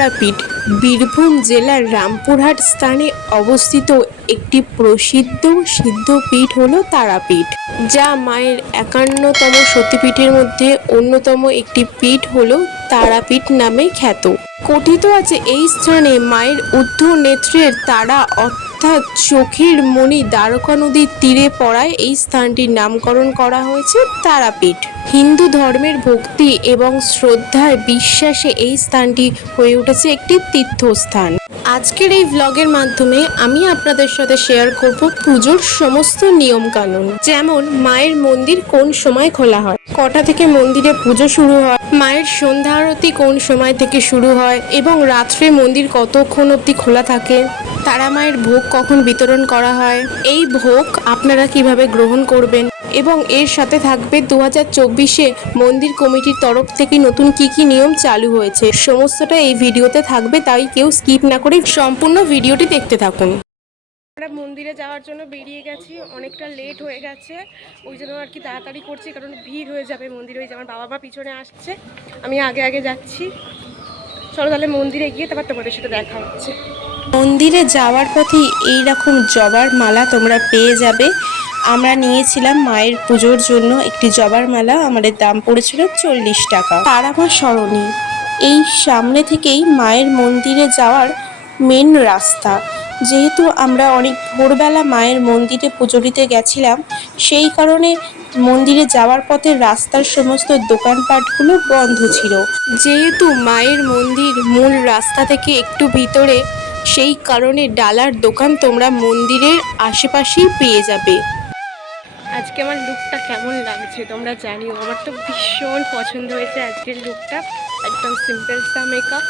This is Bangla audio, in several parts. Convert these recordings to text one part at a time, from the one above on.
তারাপীঠ বীরভূম জেলার রামপুরহাট স্থানে অবস্থিত একটি প্রসিদ্ধ সিদ্ধপীঠ হলো তারাপীঠ, যা মায়ের 51তম সতীপীঠের মধ্যে অন্যতম একটি পীঠ হলো তারাপীঠ নামে খ্যাত। কথিত আছে এই স্থানে মায়ের ঊর্ধ্ব নেত্রের তারা অর্থাৎ চোখের মণি দ্বারকা নদীর তীরে পড়ায় এই স্থানটির নামকরণ করা হয়েছে তারাপীঠ। হিন্দু ধর্মের ভক্তি এবং শ্রদ্ধার বিশ্বাসে এই স্থানটি হয়ে উঠেছে একটি তীর্থস্থান। আজকের এই ব্লগের মাধ্যমে আমি আপনাদের সাথে শেয়ার করব পুজোর সমস্ত নিয়ম কানুন, যেমন মায়ের মন্দির কোন সময় খোলা হয়, কটা থেকে মন্দিরে পুজো শুরু হয়, মায়ের সন্ধ্যা আরতি কোন সময় থেকে শুরু হয় এবং রাত্রে মন্দির কতক্ষণ অবধি খোলা থাকে, তারা মায়ের ভোগ কখন বিতরণ করা হয়, এই ভোগ আপনারা কিভাবে গ্রহণ করবেন এবং এর সাথে থাকবে 2024-এ মন্দির কমিটির তরফ থেকে নতুন কি কি নিয়ম চালু হয়েছে। সমস্তটা এই ভিডিওতে থাকবে, তাই কেউ স্কিপ না করে সম্পূর্ণ ভিডিওটি দেখতে থাকুন। আমরা মন্দিরে যাওয়ার জন্য বেরিয়ে গেছি, অনেকটা লেট হয়ে গেছে, ওই জন্য আর কি তাড়াতাড়ি করছি, কারণ ভিড় হয়ে যাবে মন্দিরে। ওই যে আমার বাবা মা পিছনে আসছে, আমি আগে আগে যাচ্ছি। চলো তাহলে মন্দিরে গিয়ে তারপর তোমাদের সাথে দেখা হচ্ছে। মন্দিরে যাওয়ার পথে এইরকম জবার মালা তোমরা পেয়ে যাবে। আমরা নিয়েছিলাম মায়ের পুজোর জন্য একটি জবার মালা, আমাদের দাম পড়েছিল 40 টাকা। তারামা সরণি এই সামনে থেকেই মায়ের মন্দিরে যাওয়ার মেন রাস্তা। যেহেতু আমরা অনেক ভোরবেলা মায়ের মন্দিরে পুজো দিতে গেছিলাম, সেই কারণে মন্দিরে যাওয়ার পথে রাস্তার সমস্ত দোকানপাটগুলো বন্ধ ছিল। যেহেতু মায়ের মন্দির মূল রাস্তা থেকে একটু ভিতরে, সেই কারণে ডালার দোকান তোমরা মন্দিরের আশেপাশেই পেয়ে যাবে। আজকে আমার লুকটা কেমন লাগছে তোমরা জানিও, আমার তো ভীষণ পছন্দ হয়েছে আজকের লুকটা, একদম সিম্পল সা মেকআপ।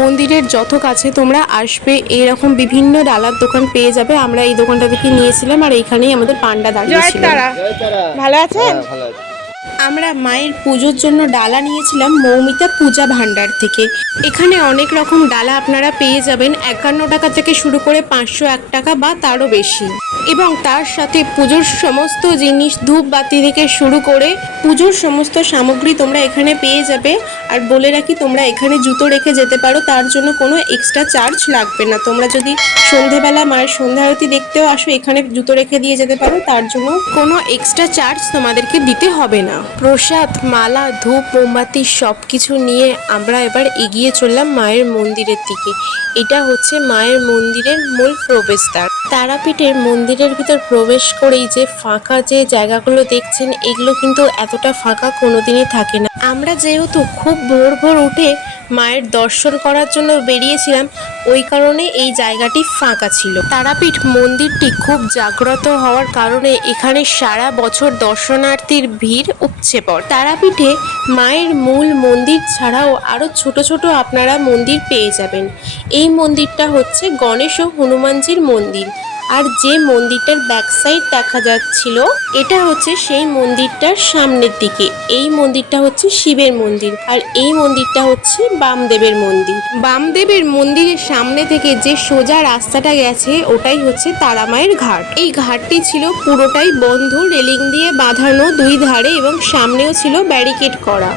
মন্দিরের যত কাছে তোমরা আসবে এরকম বিভিন্ন ডালার দোকান পেয়ে যাবে। আমরা এই দোকানটা থেকে নিয়েছিলাম আর এইখানেই আমাদের পান্ডা দাঁড়িয়েছিল। ভালো আছেন? আমরা মায়ের পুজোর জন্য ডালা নিয়েছিলাম মৌমিতা পূজা ভান্ডার থেকে। এখানে অনেক রকম ডালা আপনারা পেয়ে যাবেন, 51 টাকা থেকে শুরু করে 501 টাকা বা তারও বেশি, এবং তার সাথে পুজোর সমস্ত জিনিস ধূপবাতি থেকে শুরু করে পুজোর সমস্ত সামগ্রী তোমরা এখানে পেয়ে যাবে। আর বলে রাখি, তোমরা এখানে জুতো রেখে যেতে পারো, তার জন্য কোনো এক্সট্রা চার্জ লাগবে না। তোমরা যদি সন্ধেবেলা মায়ের সন্ধ্যা আরতি দেখতেও আসো, এখানে জুতো রেখে দিয়ে যেতে পারো, তার জন্য কোনো এক্সট্রা চার্জ তোমাদেরকে দিতে হবে না। প্রসাদ, মালা, ধূপ, মোমবাতি সব কিছু নিয়ে আমরা এবার এগিয়ে চললাম মায়ের মন্দিরের দিকে। এটা হচ্ছে মায়ের মন্দিরের মূল প্রবেশদ্বার। তারাপীঠের মন্দিরের ভিতর প্রবেশ করেই যে ফাঁকা যে জায়গাগুলো দেখছেন, এগুলো কিন্তু এতটা ফাঁকা কোনোদিনই থাকে না। আমরা যেহেতু খুব ভোর ভোর উঠে মায়ের দর্শন করার জন্য বেরিয়েছিলাম, ওই কারণে এই জায়গাটি ফাঁকা ছিল। তারাপীঠ মন্দিরটি খুব জাগ্রত হওয়ার কারণে এখানে সারা বছর দর্শনার্থীর ভিড় উপচে পড়ে। তারাপীঠে মায়ের মূল মন্দির ছাড়াও আরও ছোট ছোট আপনারা মন্দির পেয়ে যাবেন। এই মন্দিরটা হচ্ছে গণেশ ও হনুমানজির মন্দির, আর যে মন্দিরটার ব্যাক সাইড দেখা যাচ্ছিল, এটা হচ্ছে সেই মন্দিরটার সামনের দিকে। এই মন্দিরটা হচ্ছে শিবের মন্দির, আর এই মন্দিরটা হচ্ছে বামদেবের মন্দির। বামদেবের মন্দিরের সামনে থেকে যে সোজা রাস্তাটা গেছে, ওটাই হচ্ছে তারামায়ের ঘাট। এই ঘাটটি ছিল পুরোটাই বন্ধ, রেলিং দিয়ে বাঁধানো দুই ধারে, এবং সামনেও ছিল ব্যারিকেড করা।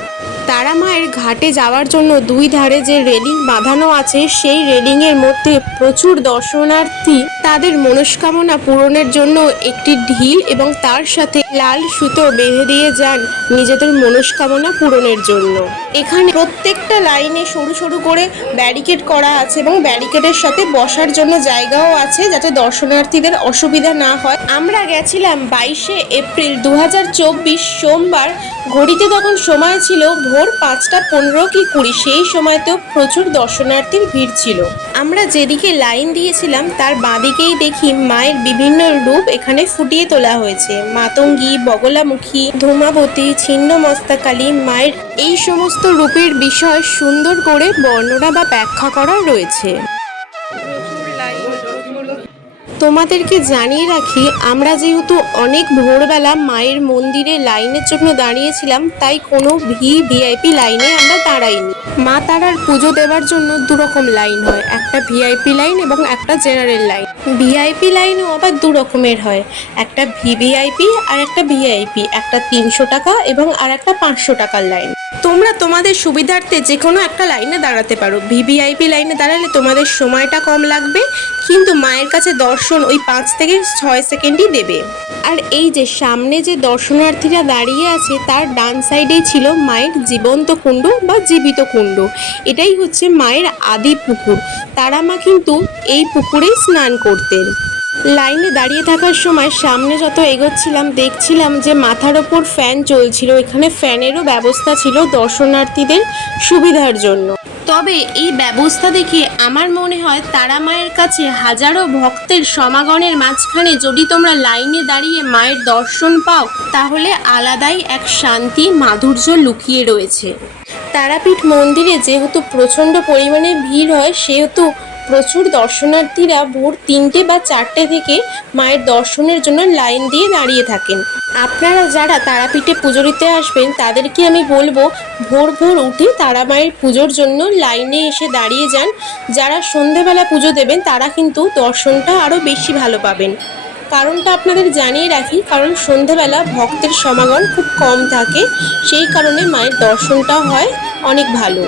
তারা মায়ের ঘাটে যাওয়ার জন্য দুই ধারে যে রেলিং বাঁধানো আছে, সেই রেলিংয়ের মধ্যে প্রচুর দর্শনার্থী তাদের মনস্কামনা পূরণের জন্য একটি ঢিল এবং তার সাথে লাল সুতো বেঁধে দিয়ে যান নিজেদের মনস্কামনা পূরণের জন্য। এখানে প্রত্যেকটা লাইনে সরু সরু করে ব্যারিকেড করা আছে এবং ব্যারিকেডের সাথে বসার জন্য জায়গাও আছে, যাতে দর্শনার্থীদের অসুবিধা না হয়। আমরা গেছিলাম 22শে এপ্রিল 2024 সোমবার। ঘড়িতে তখন সময় ছিল ভোর 5টা 15 কি 20। সেই সময়তেও প্রচুর দর্শনার্থীর ভিড় ছিল। আমরা যেদিকে লাইন দিয়েছিলাম তার বাঁদিকেই দেখি মায়ের বিভিন্ন রূপ এখানে ফুটিয়ে তোলা হয়েছে। মাতঙ্গী, বগলামুখী, ধূমাবতী, ছিন্নমস্তাকালী মায়ের এই সমস্ত রূপের বিষয় সুন্দর করে বর্ণনা বা ব্যাখ্যা করা রয়েছে। তোমাদেরকে জানিয়ে রাখি, আমরা যেহেতু অনেক ভোরবেলা মায়ের মন্দিরে লাইনের জন্য দাঁড়িয়েছিলাম, তাই কোনো ভিআইপি লাইনে আমরা দাঁড়াইনি। মা তারার পুজো দেওয়ার জন্য দুরকম লাইন হয়, একটা ভিআইপি লাইন এবং একটা জেনারেল লাইন। ভিআইপি লাইনও আবার দু রকমের হয়, একটা ভিভিআইপি আর একটা ভিআইপি। একটা 300 টাকা এবং আর একটা 500 টাকার লাইন। তোমরা তোমাদের সুবিধার্থে যে কোনো একটা লাইনে দাঁড়াতে পারো। ভিভিআইপি লাইনে দাঁড়ালে তোমাদের সময়টা কম লাগবে, কিন্তু মায়ের কাছে দর্শন ওই 5 থেকে 6 সেকেন্ডই দেবে। আর এই যে সামনে যে দর্শনার্থীরা দাঁড়িয়ে আছে তার ডান সাইডেই ছিল মায়ের জীবন্ত কুণ্ড বা জীবিত কুণ্ড। এটাই হচ্ছে মায়ের আদি পুকুর। তারা মা কিন্তু এই পুকুরেই স্নান করতেন। লাইনে দাঁড়িয়ে থাকার সময় সামনে যত এগোচ্ছিলাম দেখছিলাম যে মাথার ওপর ফ্যান চলছিল। এখানে ফ্যানেরও ব্যবস্থা ছিল দর্শনার্থীদের সুবিধার জন্য। তবে এই ব্যবস্থা দেখে আমার মনে হয় তারা মায়ের কাছে হাজারো ভক্তের সমাগমের মাঝখানে যদি তোমরা লাইনে দাঁড়িয়ে মায়ের দর্শন পাও, তাহলে আলাদাই এক শান্তি মাধুর্য লুকিয়ে রয়েছে। তারাপীঠ মন্দিরে যেহেতু প্রচণ্ড পরিমাণে ভিড় হয়, সেহেতু প্রচুর দর্শনার্থীরা ভোর 3টে বা 4টে থেকে মায়ের দর্শনের জন্য লাইন দিয়ে দাঁড়িয়ে থাকেন। আপনারা যারা তারাপীঠে পুজো দিতে আসবেন তাদেরকে আমি বলবো ভোর ভোর উঠে তারা মায়ের পুজোর জন্য লাইনে এসে দাঁড়িয়ে যান। যারা সন্ধেবেলা পুজো দেবেন তারা কিন্তু দর্শনটা আরও বেশি ভালো পাবেন। কারণটা আপনাদের জানিয়ে রাখি, কারণ সন্ধেবেলা ভক্তের সমাগম খুব কম থাকে, সেই কারণে মায়ের দর্শনটা হয় অনেক ভালো।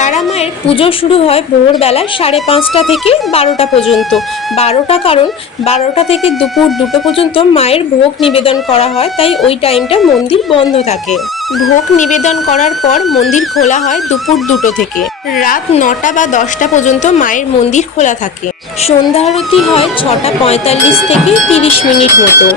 তারা মায়ের পুজো শুরু হয় ভোরবেলা 5:30 থেকে 12টা পর্যন্ত। 12টা কারণ 12টা থেকে দুপুর 2টো পর্যন্ত মায়ের ভোগ নিবেদন করা হয়, তাই ওই টাইমটা মন্দির বন্ধ থাকে। ভোগ নিবেদন করার পর মন্দির খোলা হয় দুপুর 2টো থেকে। রাত 9টা বা 10টা পর্যন্ত মায়ের মন্দির খোলা থাকে। সন্ধ্যা আরতি হয় 6:45 থেকে 30 মিনিট মতো।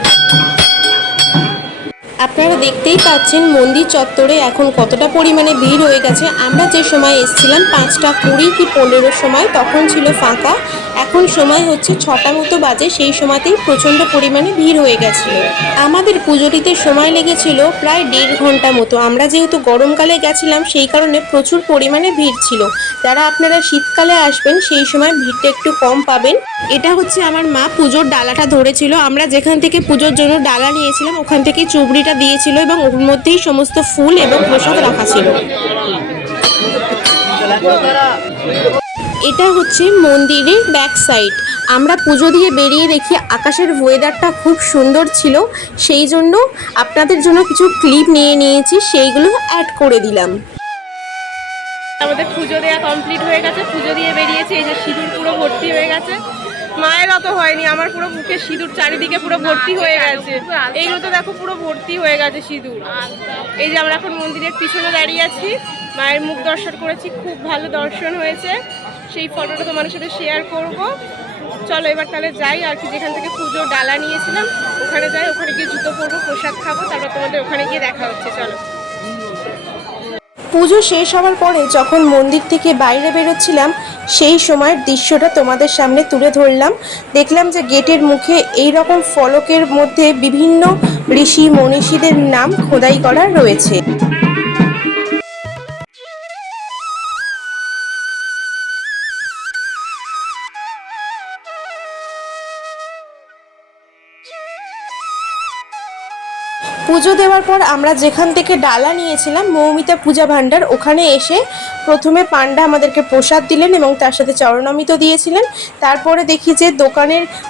আপনারা দেখতেই পাচ্ছেন মন্দির চত্বরে এখন কতটা পরিমাণে ভিড় হয়ে গেছে। আমরা যে সময় এসেছিলাম 5:20 কি 15 সময়, তখন ছিল ফাঁকা। এখন সময় হচ্ছে 6টা মতো বাজে, সেই সময়তেই প্রচণ্ড পরিমাণে ভিড় হয়ে গেছিল। আমাদের পুজো দিতে সময় লেগেছিল প্রায় 1.5 ঘন্টা মতো। আমরা যেহেতু গরমকালে গেছিলাম সেই কারণে প্রচুর পরিমাণে ভিড় ছিল। যারা আপনারা শীতকালে আসবেন সেই সময় ভিড়টা একটু কম পাবেন। এটা হচ্ছে আমার মা পুজোর ডালাটা ধরেছিল। আমরা যেখান থেকে পুজোর জন্য ডালা নিয়েছিলাম ওখান থেকে চুবড়িটা দিয়েছিল এবং ওর মধ্যেই সমস্ত ফুল এবং প্রসাদ রাখা ছিল। এটা হচ্ছে মন্দিরের ব্যাক সাইড। আমরা পুজো দিয়ে বেরিয়ে দেখি আকাশের ওয়েদারটা খুব সুন্দর ছিল, সেই জন্য আপনাদের জন্য কিছু ক্লিপ নিয়ে নিয়েছি, সেইগুলো অ্যাড করে দিলাম। আমাদের পুজো দেওয়া কমপ্লিট হয়ে গেছে, পুজো দিয়ে বেরিয়েছি। এই যে সিঁদুর পুরো ভর্তি হয়ে গেছে, মায়ের অত হয়নি, আমার পুরো মুখে সিঁদুর চারিদিকে পুরো ভর্তি হয়ে গেছে। এইগুলো তো দেখো পুরো ভর্তি হয়ে গেছে সিঁদুর। এই যে আমরা এখন মন্দিরের পিছনে দাঁড়িয়ে আছি, মায়ের মুখ দর্শন করেছি, খুব ভালো দর্শন হয়েছে। সেই ফটোটা তোমাদের সাথে শেয়ার করব। চলো এবার তাহলে যাই আর কি, যেখান থেকে পুজোর ডালা নিয়েছিলাম ওখানে যাই, ওখানে গিয়ে জুতো পরবো, প্রসাদ খাবো, তারপর তোমাদের ওখানে গিয়ে দেখা হচ্ছে। চলো। পুজো শেষ হওয়ার পরে যখন মন্দির থেকে বাইরে বেরোচ্ছিলাম সেই সময়ের দৃশ্যটা তোমাদের সামনে তুলে ধরলাম। দেখলাম যে গেটের মুখে এই রকম ফলকের মধ্যে বিভিন্ন ঋষি মনীষীদের নাম খোদাই করা রয়েছে। পুজো দেওয়ার পর আমরা যেখান থেকে ডালা নিয়েছিলাম মৌমিতা পূজা ভাণ্ডার, ওখানে এসে প্রথমে পান্ডা আমাদেরকে প্রসাদ দিলেন এবং তার সাথে চরণামৃত দিয়েছিলেন। তারপরে দেখি যে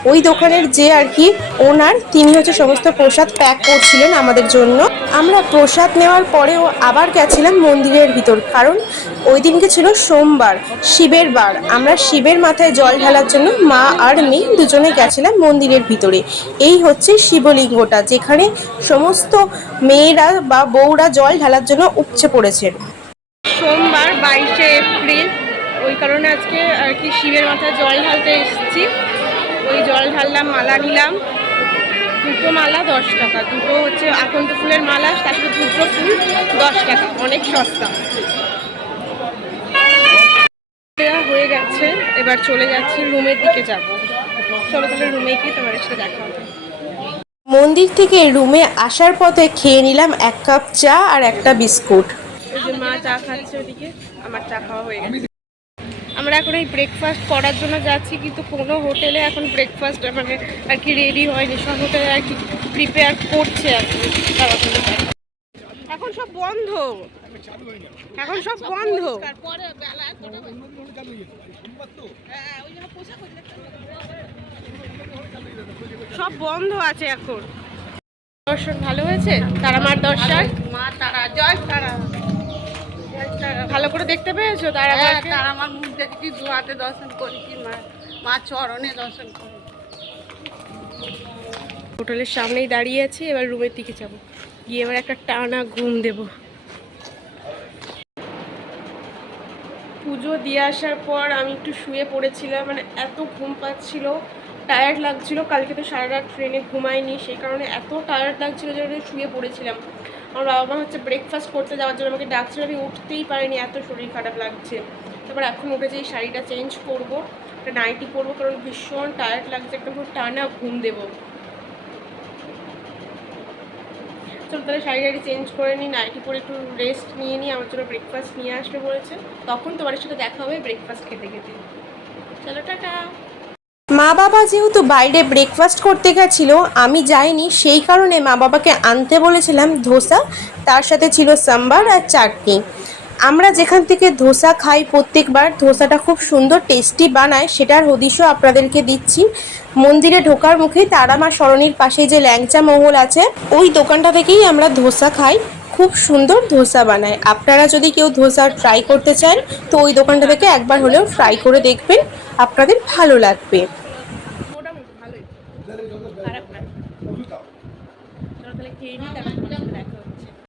ওই দোকানের যে আর কি ওনার, তিনি হচ্ছে সমস্ত প্রসাদ প্যাক করছিলেন আমাদের জন্য। আমরা প্রসাদ নেওয়ার পরেও আবার গেছিলাম মন্দিরের ভিতর, কারণ ওই দিনকে ছিল সোমবার, শিবের বার। আমরা শিবের মাথায় জল ঢালার জন্য মা আর মেয়ে দুজনে গেছিলাম মন্দিরের ভিতরে। এই হচ্ছে শিবলিঙ্গটা, যেখানে সমস্ত মেয়েরা বা বউরা জল ঢালার জন্য উপচে পড়েছেন। সোমবার 22শে এপ্রিল, ওই কারণে আজকে আর কি শিবের মাথায় জল ঢালতে এসেছি। ওই জল ঢাললাম, মালা নিলাম, দুটো মালা 10 টাকা, দুটো হচ্ছে আকন্দ ফুলের মালা, তার সাথে দুটো ফুল 10 টাকা, অনেক সস্তা। হয়ে গেছে, এবার চলে যাচ্ছি রুমের দিকে যাব। চলো তাহলে রুমে গিয়ে তোমাদের সাথে দেখা হবে। মন্দির থেকে রুমে আসার পথে খেয়ে নিলাম 1 কাপ চা আর একটা বিস্কুট। এই যে মা চা খাচ্ছে ওদিকে, আমার চা খাওয়া হয়ে গেছে। আমরা এখন এই ব্রেকফাস্ট করার জন্য যাচ্ছি, কিন্তু কোনো হোটেলে এখন ব্রেকফাস্ট মানে আর কি রেডি হয়নি, সব হোটেলে আর কি প্রিপেয়ার করছে আর কি। এখন সব বন্ধ, এখন সব বন্ধ, সব বন্ধ আছে এখন। দর্শন ভালো হয়েছে, তারা মার দর্শন, মা তারা, জয় তারা। করে দেখতে পেয়েছো তারা মাকে? তার আমার মুখ দেখেছি, দু হাতে দর্শন করেছি, মা চরণে দর্শন করেছি। হোটেলের সামনেই দাঁড়িয়ে আছি, এবার রুমের দিকে যাবো, গিয়ে এবার একটা টানা ঘুম দেব। পুজো দিয়ে আসার পর আমি একটু শুয়ে পড়েছিলাম, মানে এত ঘুম পাচ্ছিল, টায়ার্ড লাগছিল। কালকে তো সারা রাত ট্রেনে ঘুমাইনি, সেই কারণে এত টায়ার্ড লাগছিল যে শুয়ে পড়েছিলাম। আমার বাবা মা হচ্ছে ব্রেকফাস্ট করতে যাওয়ার জন্য আমাকে ডাকছিল, আমি উঠতেই পারিনি, এত শরীর খারাপ লাগছে। তারপর এখন উঠে যে এই শাড়িটা চেঞ্জ করবো, একটা নাইটি পরবো, কারণ ভীষণ টায়ার্ড লাগছে, একদম পুরো টানা ঘুম দেবো। চলো তাহলে শাড়ি চেঞ্জ করে নিই, নাইটি পরে একটু রেস্ট নিয়ে নিই, আমার জন্য ব্রেকফাস্ট নিয়ে আসবে বলেছে, তখন তোমাদের সাথে দেখা হবে ব্রেকফাস্ট খেতে খেতে। চলো টাটা। মা বাবা যেহেতু বাইরে ব্রেকফাস্ট করতে গেছিলো, আমি যাইনি, সেই কারণে মা বাবাকে আনতে বলেছিলাম ধোসা, তার সাথে ছিল সাম্বার আর চাটনি। আমরা যেখান থেকে ধোসা খাই প্রত্যেকবার, ধোসাটা খুব সুন্দর টেস্টি বানায়, সেটার হদিশও আপনাদেরকে দিচ্ছি। মন্দিরে ঢোকার মুখে তারা মা সরণির পাশে যে ল্যাংচা মহল আছে, ওই দোকানটা থেকেই আমরা ধোসা খাই। খুব সুন্দর ধোসা বানায়। আপনারা যদি কেউ ধোসা ট্রাই করতে চান, তো ওই দোকানটা থেকে একবার হলেও ট্রাই করে দেখবেন, আপনাদের ভালো লাগবে। মোটামুটি ভালোই, খারাপ না। চলো তাহলে খেয়ে নিই, তারপর